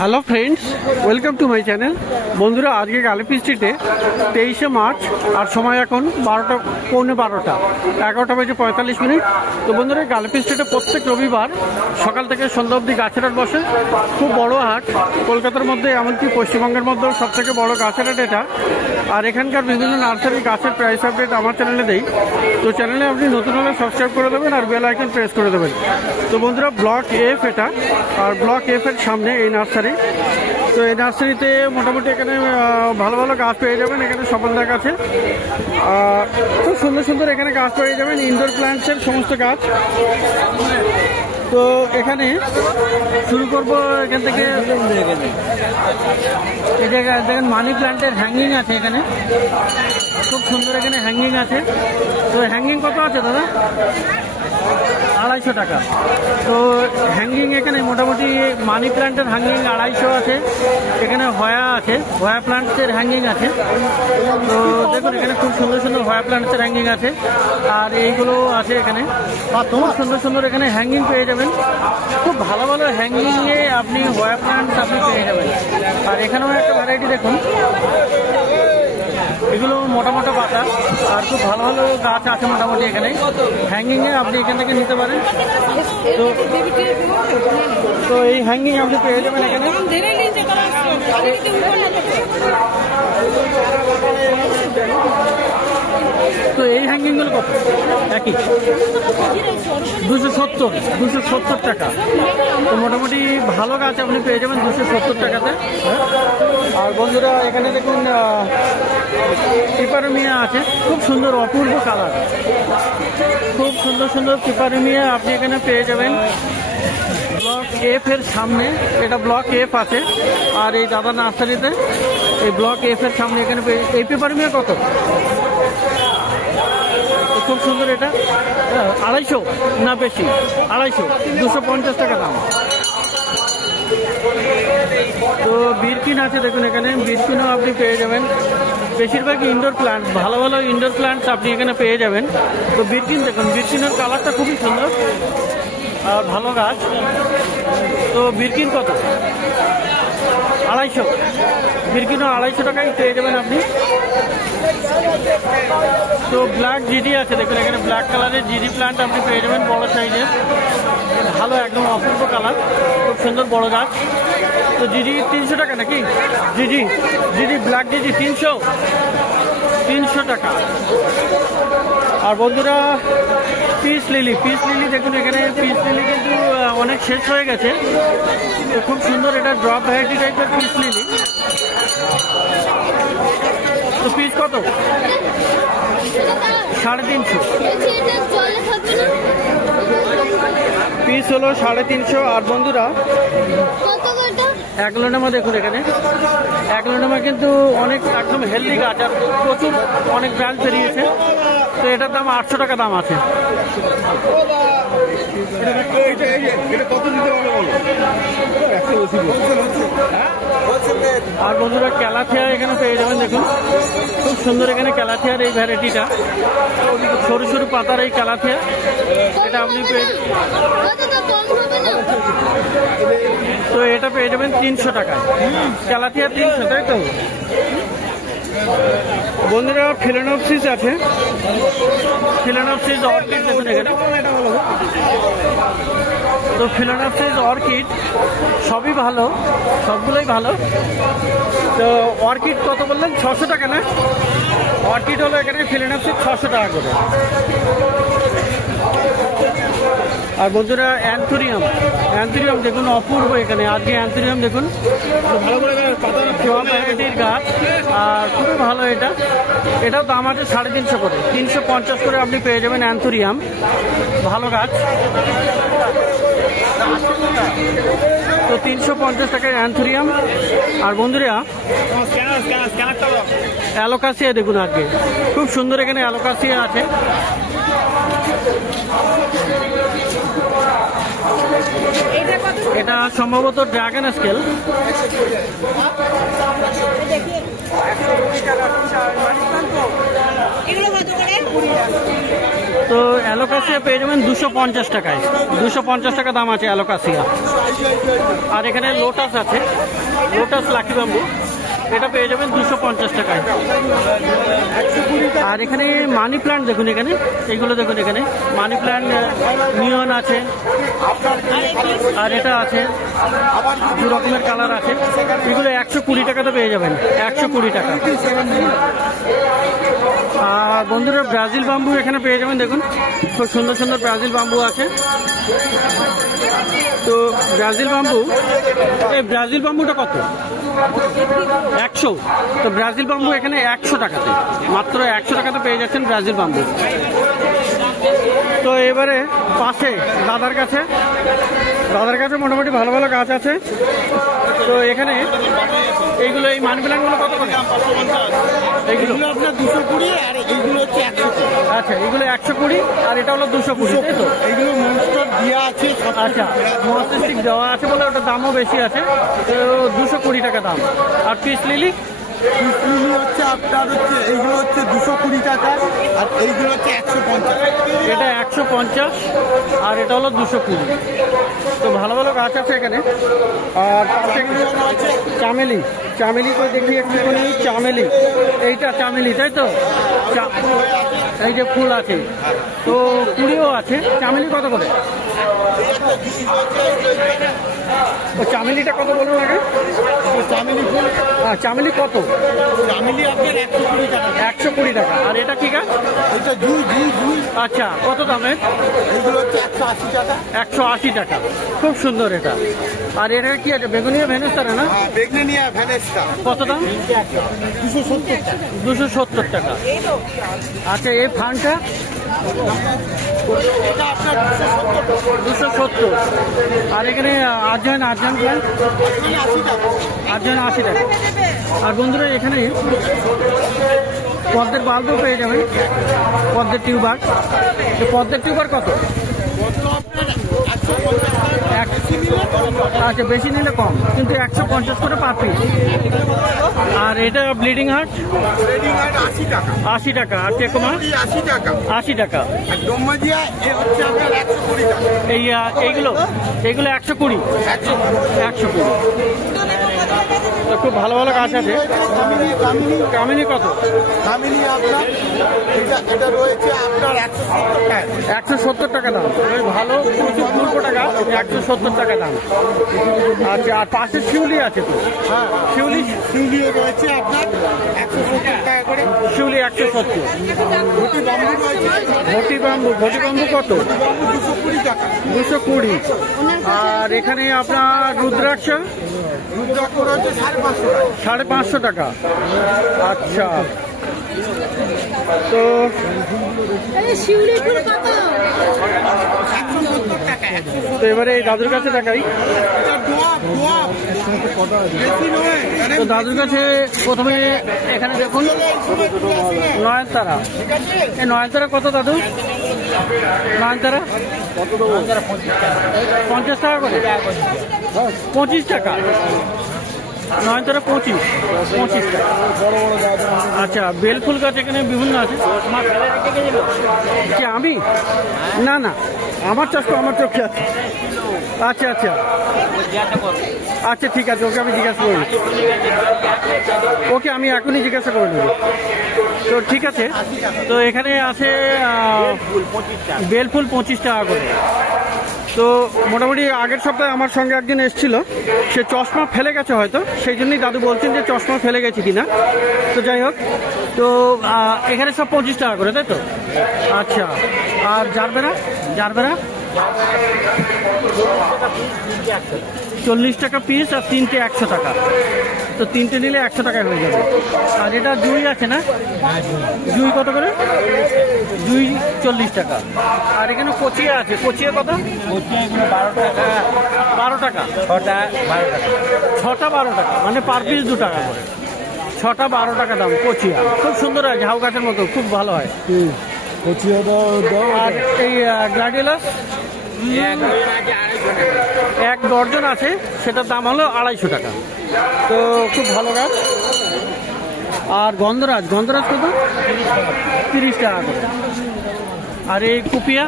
Hello friends, welcome to my channel. বন্ধুরা, আজকে গালিপি স্ট্রিটে 23শে মার্চ আর সময় এখন 12টা পৌনে 12টা 11টা বেজে 45 মিনিট। তো বন্ধুরা, গালিপি স্ট্রিটে প্রত্যেক রবিবার সকাল থেকে সন্ধ্যা অবধি গাছের হাট বসে। খুব বড় হাট, কলকাতার মধ্যে এমনকি পশ্চিমবঙ্গের মধ্যেও সবথেকে বড় গাছের হাট এটা। আর এখানকার বিভিন্ন নার্সারি গাছের প্রাইস আপডেট আমার চ্যানেলে দেই। তো চ্যানেলে আপনি নতুন হলে সাবস্ক্রাইব করে দেবেন আর বেল আইকন প্রেস করে দেবেন। তো বন্ধুরা, ব্লক এফ এটা, আর ব্লক এফ এর সামনে এই নার্সারি। তো এই নার্সারিতে মোটামুটি এখানে ভালো ভালো গাছ পেয়ে যাবেন। এখানে সফলদার কাছে খুব সুন্দর সুন্দর এখানে গাছ পেয়ে যাবেন, ইনডোর প্ল্যান্টসের সমস্ত গাছ। তো এখানে শুরু করবো এখান থেকে। এই জায়গায় দেখেন মানি প্ল্যান্টের হ্যাঙ্গিং আছে, এখানে খুব সুন্দর এখানে হ্যাঙ্গিং আছে। তো হ্যাঙ্গিং কত আছে দাদা? 250 টাকা। তো হ্যাঙ্গিং এখানে মোটামুটি মানি প্ল্যান্টের হ্যাঙ্গিং 250 আছে। এখানে হয়া আছে, হয়া প্ল্যান্টসের হ্যাঙ্গিং আছে। তো দেখুন এখানে খুব সুন্দর সুন্দর হয়া প্ল্যান্টসের হ্যাঙ্গিং আছে। আর এইগুলো আছে এখানে, খুব সুন্দর সুন্দর এখানে হ্যাঙ্গিং পেয়ে যাবেন। খুব ভালো ভালো হ্যাঙ্গিংয়ে আপনি হয়া প্ল্যান্টস আপনি পেয়ে যাবেন। আর এখানেও একটা ভ্যারাইটি দেখুন, এগুলো মোটা মোটা পাতা আর খুব ভালো ভালো গাছ আছে মোটামুটি এখানে হ্যাঙ্গিংয়ে, আপনি এখান থেকে নিতে পারেন। তো এই হ্যাঙ্গিং আপনি পেয়ে যাবেন এখানে। তো এই হ্যাঙ্গিংগুলো কত? একই 270 টাকা। তো মোটামুটি ভালো গাছ আপনি পেয়ে যাবেন 270 টাকাতে। আর বন্ধুরা, এখানে দেখুন পিপারমিয়া আছে, খুব সুন্দর অপূর্ব কালার, খুব সুন্দর সুন্দর পিপারমিয়া আপনি এখানে পেয়ে যাবেন ব্লক এফ এর সামনে। এটা ব্লক এফ আছে। আর এই দাদা নার্সারিতে এই ব্লক এফ এর সামনে এখানে এই পিপারমিয়া কত? খুব সুন্দর, এটা 250 না বেশি, 250, 250 টাকা দাম। তো বিরকিন আছে দেখুন, এখানে বিরকিনও আপনি পেয়ে যাবেন। বেশিরভাগই ইনডোর প্ল্যান্ট, ভালো ভালো ইনডোর প্ল্যান্টস আপনি এখানে পেয়ে যাবেন। তো বিরকিন দেখুন, বিরকিনের কালারটা খুবই সুন্দর আর ভালো গাছ। তো বিরকিন কত? 250, বিরকিনও 250 টাকায় পেয়ে যাবেন আপনি। তো ব্ল্যাক জিডি আছে দেখুন, এখানে ব্ল্যাক কালারের জিডি প্ল্যান্ট আপনি পেয়ে যাবেন বড় সাইজের, ভালো একদম অপূর্ব কালার, খুব সুন্দর বড় গাছ। তো জিডি 300 টাকা নাকি? জিডি ব্ল্যাক জিডি 300 টাকা। আর বন্ধুরা, পিস লিলি দেখুন, এখানে পিস লিলি কিন্তু অনেক শেষ হয়ে গেছে। তো খুব সুন্দর, এটা ড্রপ ভ্যারাইটি টাইপের পিস লিলি। তো পিস কত? 350 পিস হলো 350। আর বন্ধুরা, অ্যাগ্লোনেমা দেখুন, এখানে অ্যাগ্লোনেমা কিন্তু অনেক একদম হেলদি গাছ আর প্রচুর অনেক ব্র্যান্ড বেরিয়েছে। তো এটার দাম 800 টাকা দাম আছে। আর বন্ধুরা, ক্যালাথিয়া এখানে পেয়ে যাবেন দেখুন, খুব সুন্দর এখানে ক্যালাথিয়ার এই ভ্যারাইটিটা, সরু সরু পাতার এই ক্যালাথিয়া, এটা আপনি পেয়ে, তো এটা পেয়ে যাবেন 300 টাকায়। ক্যালাথিয়া 300, তাই তো বন্ধুরা? ফিলানোপসিস আছে, ফিলানোপসিস অর্কিড দেখুন এখানে। তো ফিলানোপসিস অর্কিড সবই ভালো, সবগুলোই ভালো। তো অর্কিড কত বললেন? 600 টাকা না? অর্কিড হলো এখানে ফিলানোপসিস 600 টাকা করে। আর বন্ধুরা, অ্যান্থুরিয়াম দেখুন অপূর্ব এখানে। আজকে অ্যান্থুরিয়াম দেখুন, ভালো করে সব ভ্যারাইটির গাছ আর খুবই ভালো। এটাও দাম আছে 350 করে, 350 করে আপনি পেয়ে যাবেন অ্যান্থুরিয়াম, ভালো গাছ। তো 350 টাকায় অ্যান্থুরিয়াম। আর বন্ধুরা, অ্যালোকাসিয়া দেখুন, আজকে খুব সুন্দর এখানে অ্যালোকাসিয়া আছে। এটা সম্ভবত ড্রাগন স্কেল। তো অ্যালোকাসিয়া পেয়ে যাবেন 250 টাকায়, 250 টাকা দাম আছে অ্যালোকাসিয়া। আর এখানে লোটাস আছে, লোটাস লাকি বাম্বু, এটা পেয়ে যাবেন 250 টাকায়। আর এখানে মানি প্ল্যান্ট দেখুন, এখানে এইগুলো দেখুন, এখানে মানি প্ল্যান্ট নিয়ন আছে, আর এটা আছে, দু রকমের কালার আছে। এগুলো 120 টাকাতে পেয়ে যাবেন, 120 টাকা। আর বন্ধুরা ব্রাজিল বাম্বু এখানে পেয়ে যাবেন, দেখুন খুব সুন্দর সুন্দর ব্রাজিল বাম্বু আছে। তো ব্রাজিল বাম্বু, এই ব্রাজিল বাম্বুটা কত? 100। তো ব্রাজিল বাম্বু এখানে 100 টাকাতে, মাত্র 100 টাকাতে পেয়ে যাচ্ছেন ব্রাজিল বাম্বু। তো এবারে পাশে দাদার কাছে মোটামুটি ভালো ভালো গাছ আছে। তো এখানে এইগুলো, এই মানি প্ল্যান্টগুলো কত করে? এইগুলো আপনার 220, আর এইগুলো হচ্ছে 100। আচ্ছা, এগুলো 120 আর এটা হলো 220, তাই তো? এইগুলো মনস্টার দেওয়া আছে। আচ্ছা, মনস্টার দেওয়া আছে বলে ওটার দামও বেশি আছে। তো 220 টাকা দাম। আর পিস লিলি হচ্ছে আপনার হচ্ছে, এইগুলো হচ্ছে 220 টাকা, আর এইগুলো হচ্ছে 150। এটা 150 আর এটা হলো 220। তো ভালো ভালো গাছ আছে এখানে। আর চামেলি, চামেলি করে দেখি একটুখানি। চামেলি, এইটা চামেলি, তাই তো? এই যে ফুল আছে, তো কুড়িও আছে। চামেলি কত করে? ও চামেলিটা কত বলুন আগে? চামেলি ফুল, চামেলি কত? চামেলি আপনার 120 টাকা। 120 টাকা। আর এটা কি গাছ? এটা জুই। আচ্ছা, কত দামের? এগুলো হচ্ছে 180 টাকা। 180 টাকা, খুব সুন্দর এটা। আর এটা কি আছে? বেগুনিয়া ভেনেস্তারা না? বেগুনিয়া ভেনেস্তা। কত দাম? 270 টাকা। আচ্ছা, এই ফানটা 270। আর এখানে আর্জেন প্ল্যান্ট 80 টাকা। আর বন্ধুরা এখানে পদ্মের বাল্বও পেয়ে যাবেন, পদ্মের টিউবার। পদ্মের টিউবার কত? আচ্ছা, বেশি নিলে কম, কিন্তু 150 করে পার পিস। আর এটা ব্লিডিং হার্ট 80 টাকা। আর টেকোমা 80 টাকা। এইগুলো 120। তো খুব ভালো ভালো গাছ আছে। কামিনী কত? কামিনী আপনার এটা রয়েছে আপনার 170 টাকা দাম। ভালো প্রচুর ফুলকোটা গাছ, 170 টাকা দাম। আচ্ছা, আর পাশে শিউলি আছে তো? হ্যাঁ, শিউলি রয়েছে আপনার 170 টাকা করে। শিউলি 170। ঘটি বাম্বু কত? 220। আর এখানে আপনার রুদ্রাক্ষ 550 টাকা। আচ্ছা, তো এবারে এই দাদুর কাছে দেখাই। তো দাদুর কাছে প্রথমে এখানে দেখুন নয়নতারা। এই নয়নতারা কত দাদু? নয়নতারা 50 টাকা করে। 25 টাকা। নয়নতারা 25 টাকা। আচ্ছা, বেল ফুল গাছ এখানে বিভিন্ন আছে। কি আমি? না, আমার চাষ তো আমার চোখে আছে। আচ্ছা, ঠিক আছে, ওকে আমি জিজ্ঞাসা করবো। ওকে আমি এখনই জিজ্ঞাসা করে নেব। তো ঠিক আছে। তো এখানে আছে বেল ফুল 25 টাকা করে। তো মোটামুটি আগের সপ্তাহে আমার সঙ্গে একজন এসেছিল, সে চশমা ফেলে গেছে হয়তো, সেই জন্যই দাদু বলছেন যে চশমা ফেলে গেছে কিনা। তো যাই হোক, তো এখানে সব 25 টাকা করে, তাই তো? আচ্ছা, আর জারবেরা 40 টাকা পিস, আর 3টে 100 টাকা। তো 3টে নিলে 100 টাকায় হয়ে যাবে। আর এটা জুই আছে না? জুই কত করে? জুই 40 টাকা। আর এখানে কচিয়া আছে। কচিয়া কত? 12 টাকা। 6টা 12 টাকা, মানে পার পিস 2 টাকা করে। 6টা 12 টাকা দাম কচিয়া। খুব সুন্দর হয়, ঝাউ গাছের মতো, খুব ভালো হয়। আর এই গ্লাডিওলাস 1 ডর্জন আছে, সেটার দাম হলো 250 টাকা। তো খুব ভালো গাছ। আর গন্ধরাজ কত? 30 টাকা করে। আর এই কুপিয়া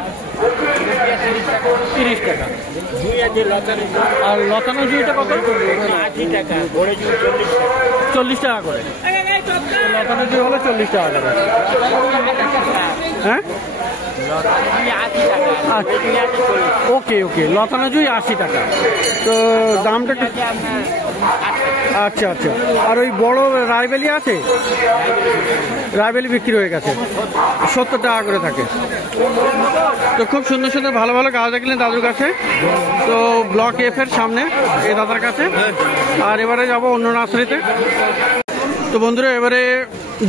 30 টাকা। আর লতানো জুঁইটা কত? 80 টাকা। 40 টাকা করে। লতানো জুঁই হলো 40 টাকা করে। হ্যাঁ, ওকে ওকে, লতানো জুঁই 80 টাকা। তো দামটা আচ্ছা আচ্ছা। আর ওই বড় রায়বেলি আছে? রায়বেলি বিক্রি হয়ে গেছে, 70 টাকা করে থাকে। তো খুব সুন্দর সুন্দর ভালো ভালো গাছ দেখলেন দাদুর কাছে। তো ব্লক এফ এর সামনে এই দাদার কাছে। আর এবারে যাব অন্য নার্সারিতে। তো বন্ধুরা এবারে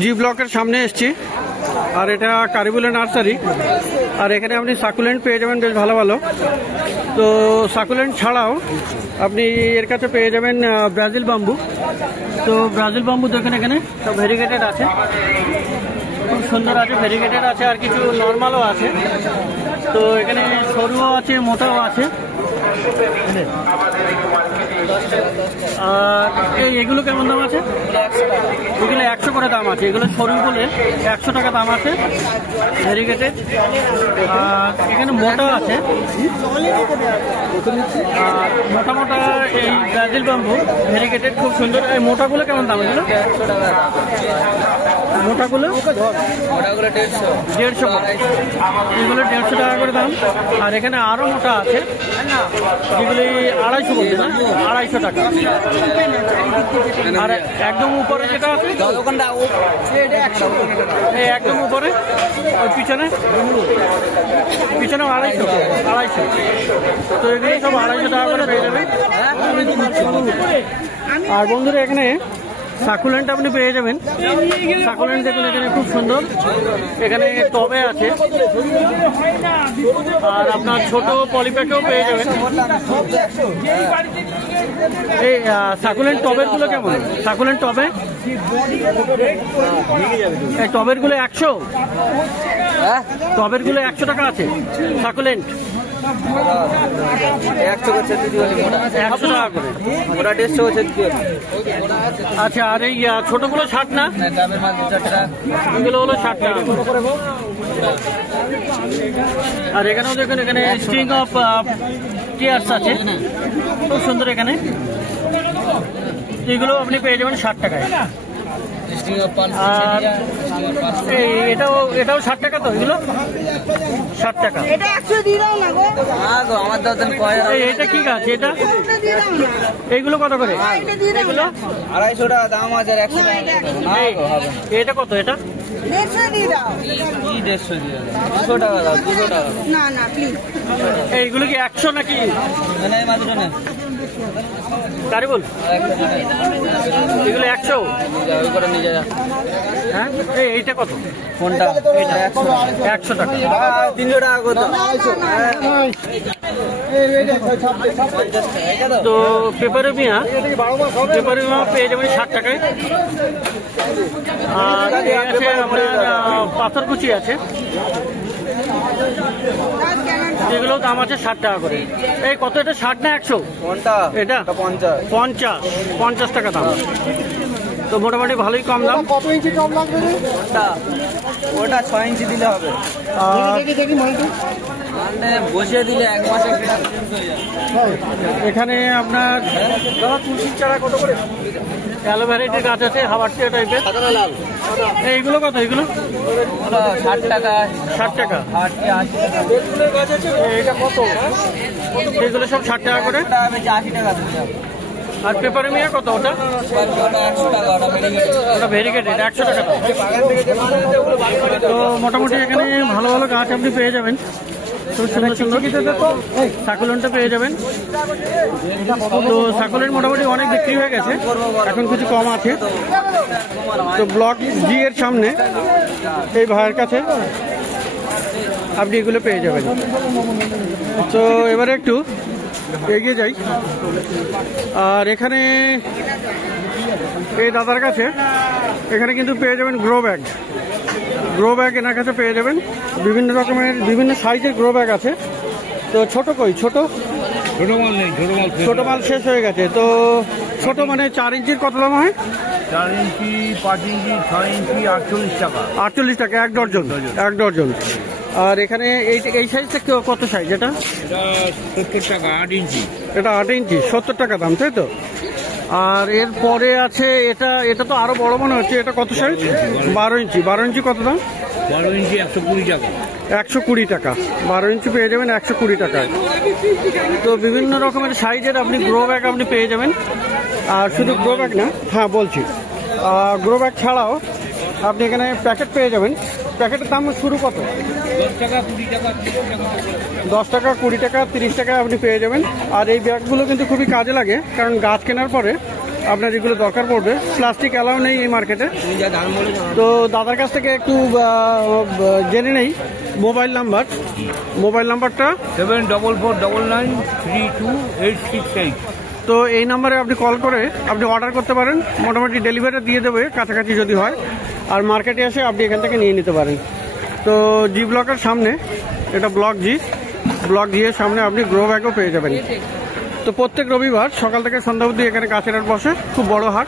জি ব্লকের সামনে এসছি। আর এটা কারিবুলের নার্সারি। আর এখানে আপনি সাকুলেন্ট পেয়ে যাবেন বেশ ভালো ভালো। তো সাকুলেন্ট ছাড়াও আপনি এর কাছে পেয়ে যাবেন ব্রাজিল বাম্বু। তো ব্রাজিল বাম্বু দেখেন এখানে সব ভেরিগেটেড আছে, খুব সুন্দর আছে, ভেরিগেটেড আছে, আর কিছু নর্মালও আছে। তো এখানে সরুও আছে, মোটাও আছে। আর এগুলো কেমন দাম আছে? এগুলো 100 করে দাম আছে। এগুলো সরু বলে 100 টাকা দাম আছে, ভেরিগেটেড। আর এখানে মোটা আছে, আর মোটা মোটা এই ব্রাজিল বাম্বু ভেরিগেটেড খুব সুন্দর। এই মোটাগুলো কেমন দাম? এগুলো মোটাগুলো 150, এগুলো 150 টাকা করে দাম। আর এখানে আরো মোটা আছে যেগুলি 250 বলছে না, 250 টাকা। আর একদম উপরে যেটা আছে এই একদম উপরে ওই পিছনে 250। তো এগুলো সব 250 টাকা করে পেয়ে যাবে। আর বন্ধুরা এখানে সাকুলেন্ট আপনি পেয়ে যাবেন। সাকুলেন্ট দেখুন এখানে খুব সুন্দর, এখানে টবে আছে। আর আপনার ছোট পলিপ্যাকেও পেয়ে যাবেন। এই সাকুলেন্ট টবের গুলো কেমন? সাকুলেন্ট টবে এই টবের গুলো 100, টবের গুলো 100 টাকা আছে সাকুলেন্ট। 100 টাকা করে। আচ্ছা, আর এই ছোটগুলো 60 না? এগুলো হলো 60 টাকা। আর এখানেও দেখুন এখানে স্ট্রিং অফ টিয়ার্স আছে, খুব সুন্দর। এখানে এগুলো আপনি পেয়ে যাবেন 60 টাকায়। আর এটাও 60 টাকা। তো এগুলো 60 টাকা। এটা কি গাছ? এটা এইগুলো কত করে? এগুলো 250 টাকা দাম আছে। এটা কত? এটা 150 টাকা দাও, 200 টাকা। এইগুলো কি 100 নাকি? কারিবুল এগুলো 100 নিয়ে যা। হ্যাঁ, এইটা কত? কোনটা? 100 টাকা। 300 টাকা কত? তো পেপারোমিয়া পেয়ে যাবেন 60 টাকায়। আর আছে আপনার পাথরকুচি আছে, যেগুলো দাম আছে 60 টাকা করে। এই কত? এটা 60 না 100? এটা 50 টাকা দাম। তো মোটামুটি ভালোই কম দাম। কত ইঞ্চি কম লাগবে? ওটা 6 ইঞ্চি দিলে হবে। বসিয়ে দিলে 1 মাসে এখানে আপনার তুলসির চারা কত করে? অ্যালোভেরাইটির গাছ আছে, হাওয়ারটিয়া টাইপের। এইগুলো কত? এগুলো 60 টাকা। 60 টাকা। এটা কত? এগুলো সব 60 টাকা করে। 80 টাকা। আর পেপারোমিয়া কত? ওটা 100 টাকা। ওটা ভেরিগেটেড 100 টাকা। তো মোটামুটি এখানে ভালো ভালো গাছ আপনি পেয়ে যাবেন, খুব সুন্দর সুন্দর। সাকুলেন্টটা পেয়ে যাবেন। তো সাকুলেন্ট মোটামুটি অনেক বিক্রি হয়ে গেছে, এখন কিছু কম আছে। তো ব্লক জি এর সামনে এই ভাইয়ের কাছে আপনি এগুলো পেয়ে যাবেন। তো এবারে একটু এগিয়ে যাই। আর এখানে এই দাদার কাছে এখানে কিন্তু পেয়ে যাবেন গ্রো ব্যাগ এনার কাছে পেয়ে যাবেন। বিভিন্ন রকমের বিভিন্ন সাইজের গ্রো ব্যাগ আছে। তো ছোট মাল শেষ হয়ে গেছে। তো ছোট মানে 4 ইঞ্চির কত দাম হয়? 4 ইঞ্চি, 5 ইঞ্চি, 6 ইঞ্চি 48 টাকা। 48 টাকা এক ডজন। আর এখানে এই সাইজটা কত সাইজ? এটা 70 টাকা 8 ইঞ্চি। এটা 8 ইঞ্চি 70 টাকা দাম, তাই তো? আর এর পরে আছে এটা তো আরো বড় মনে হচ্ছে। এটা কত সাইজ? 12 ইঞ্চি। 12 ইঞ্চি কত দাম? 12 ইঞ্চি 120 টাকা। 120 টাকা। 12 ইঞ্চি পেয়ে যাবেন 120 টাকায়। তো বিভিন্ন রকমের সাইজের আপনি গ্রো ব্যাগ আপনি পেয়ে যাবেন। আর শুধু গ্রো ব্যাগ না, হ্যাঁ বলছি, গ্রো ব্যাগ ছাড়াও আপনি এখানে প্যাকেট পেয়ে যাবেন। প্যাকেটের দাম শুরু কত? 10 টাকা 20 টাকা 30 টাকা। 10 টাকা 20 টাকা 30 টাকায় আপনি পেয়ে যাবেন। আর এই ব্যাগগুলো কিন্তু খুবই কাজে লাগে, কারণ গাছ কেনার পরে আপনার এগুলো দরকার পড়বে। প্লাস্টিক অ্যালাউ নেই এই মার্কেটে। তো দাদার কাছ থেকে একটু জেনে নেই মোবাইল নাম্বারটা 7449932868। তো এই নাম্বারে আপনি কল করে আপনি অর্ডার করতে পারেন। মোটামুটি ডেলিভারি দিয়ে দেবে কাছাকাছি যদি হয়। আর মার্কেটে এসে আপনি এখান থেকে নিয়ে নিতে পারেন। তো জি ব্লকের সামনে, এটা ব্লক জি এর সামনে আপনি গ্রো ব্যাগও পেয়ে যাবেন। তো প্রত্যেক রবিবার সকাল থেকে সন্ধ্যা অবধি এখানে গাছের হাট বসে, খুব বড় হাট।